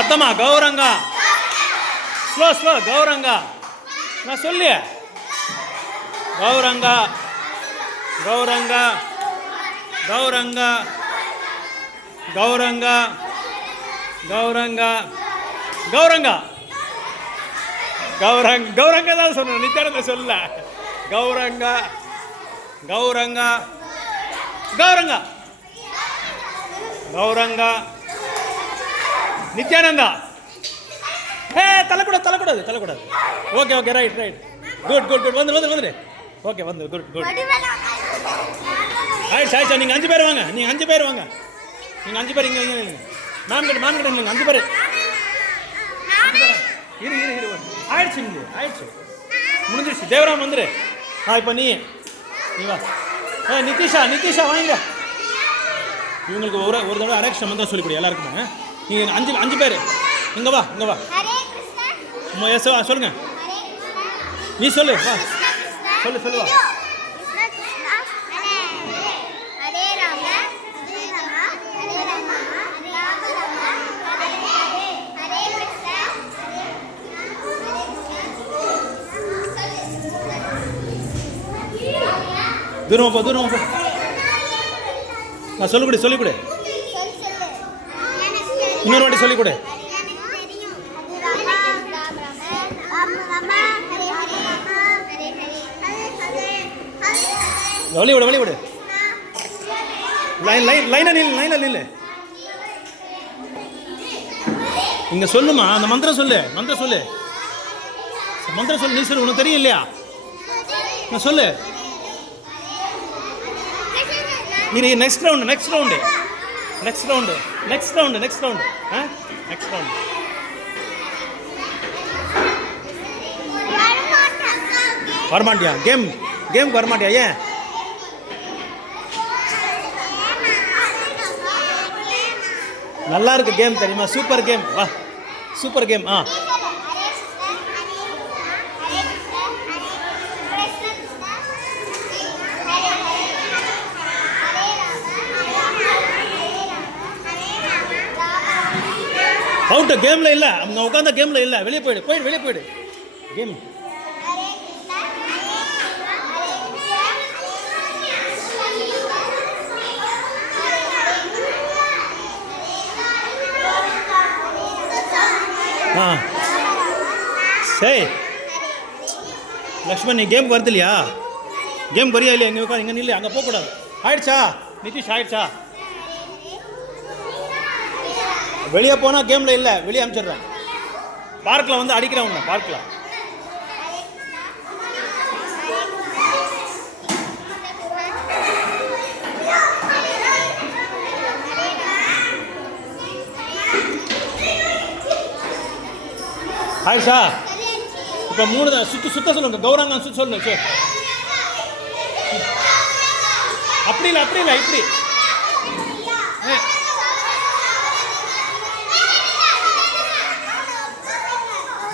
சத்தமா Gauranga. Slow slow Gauranga. நான் சொல்லு. கௌரங்கா கௌரங்கா கௌரங்கா கௌரங்கா கௌரங்கா கௌரங்கா கௌரங்கா தான் சொன்னேன், நித்யானந்த சொல்ல. கௌரங்கா கௌரங்கா கௌரங்கா கௌரங்கா நித்யானந்தா. தள்ளக்கூடாது. Okay right. குட் வந்துரு. Okay good. ஆயிடுச்சு. நீங்கள் 5 பேர் வாங்க. நீங்கள் 5 பேர் இங்கே மேம் கிட்ட நீங்கள் 5 பேர். இரு ஆயிடுச்சு முடிஞ்சிருச்சு. தேவராம் வந்துரு. இப்போ நீ வா. நிதிஷா வாங்க. இவங்களுக்கு ஒரு தடவை அரேக்ஷன் மந்திரம் சொல்லிக் கொடு எல்லாருக்குமே. நீங்கள் 5 பேர் இங்கே வா. சொல்லுங்க. நீ சொல்லு. வா சொல்லுவா. தூரம் போ. நான் சொல்லிக் கொடு. இன்னொரு வாட்டி சொல்லிக் கொடு. வழி விடு. லைனா நில்லு. இங்க சொல்லுமா. அந்த மந்திரம் சொல்லு. நீ சொல்லு. உனக்கு தெரியும் இல்லையா? நான் சொல்லு. நீ நெக்ஸ்ட் ரவுண்டு. வரமாட்டியா? கேம் வரமாட்டியா? ஏன்? நல்லா இருக்கு கேம் தெரியுமா? Super game. வா சூப்பர் கேம். அவுட். கேம்ல இல்ல. அவங்க உட்கார்ந்த கேம்ல இல்ல. வெளியே போயிடு. கேம். சரி லக்ஷ்மண், நீ கேம் வருது இல்லையா? கேம் வரியா இல்லையா? இங்கே உட்காந்து இங்கே நில்லு. அங்கே போகக்கூடாது. ஆயிடுச்சா நிதிஷ்? ஆயிடுச்சா? வெளியே போனால் கேமில் இல்லை. வெளியே அனுப்பிச்சிடுறேன். பார்க்கில் வந்து அடிக்கிறேன் உன்னை. பார்க்கில் ஆயிடுச்சா? இப்போ 3 தான். சுத்த சொல்லுங்க. கௌரங்கா சொல்லுங்க. சரி அப்படி இல்லை இப்படி.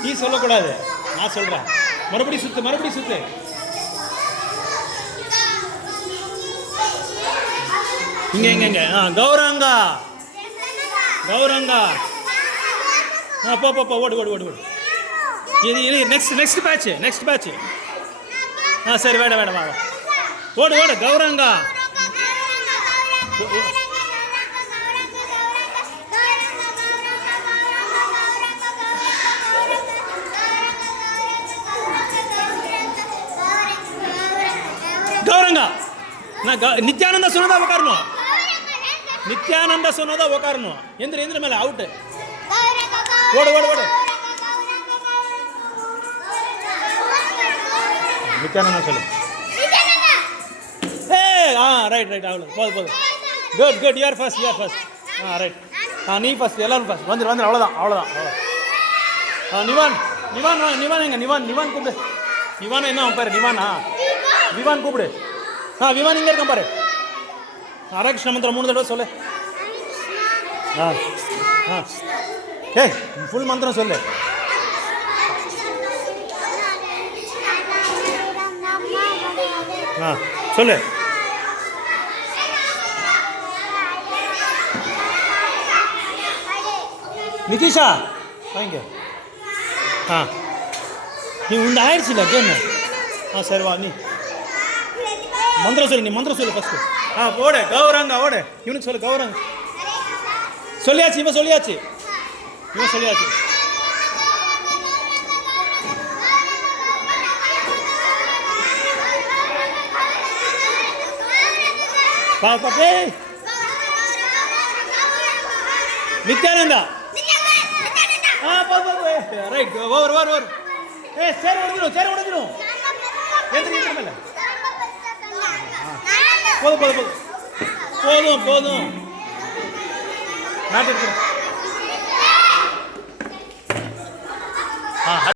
நீ சொல்லக்கூடாது, நான் சொல்றேன். மறுபடி சுத்து. இங்க கௌரங்கா போ. ஓடு. இது நெக்ஸ்ட் பேட்ச். சரி வேட வா. ஓடு கௌரங்கா. கௌரங்கா. நான் நித்யானந்தா சொன்னதா உட்காரணும். எந்திர மேல அவுட். ஓடு. நித்யானந்தா சொல்லு. ரைட். அவ்வளோ போதும். குட். You are first. ரைட். நீ ஃபர்ஸ்ட். எல்லாரும் ஃபர்ஸ்ட். வந்துரு. அவ்வளோதான். நிவான் எங்க? நிவான் கூப்பிடு. நிவான் என்ன அவன் பேரு? விவான் கூப்பிடு. விவான் இங்கே இருக்கான் பாரு. அரகிருஷ்ண மந்திரம் 3 தடவை சொல்லு. ஃபுல் மந்திரம் சொல்லு. சொல்லு. நிதிஷா வாங்க. ஆ நீ உண்டு ஆயிடுச்சுல கேமு. ஆ சரி வா நீ மந்திரம் சொல்லு. நீ மந்திரம் சொல்லு ஃபஸ்ட்டு. ஆ ஓடு கௌரங்க ஓடு. இவனுக்கு சொல்லு கௌரங்க. சொல்லியாச்சு இவன் சொல்லியாச்சு. இவன் சொல்லியாச்சு. பாப்பே நித்யானந்தா. ஆ ரைட் ஓவர். சேர் உடஞ்சிடும். எந்திரிக்கல. போதும். நாட்டு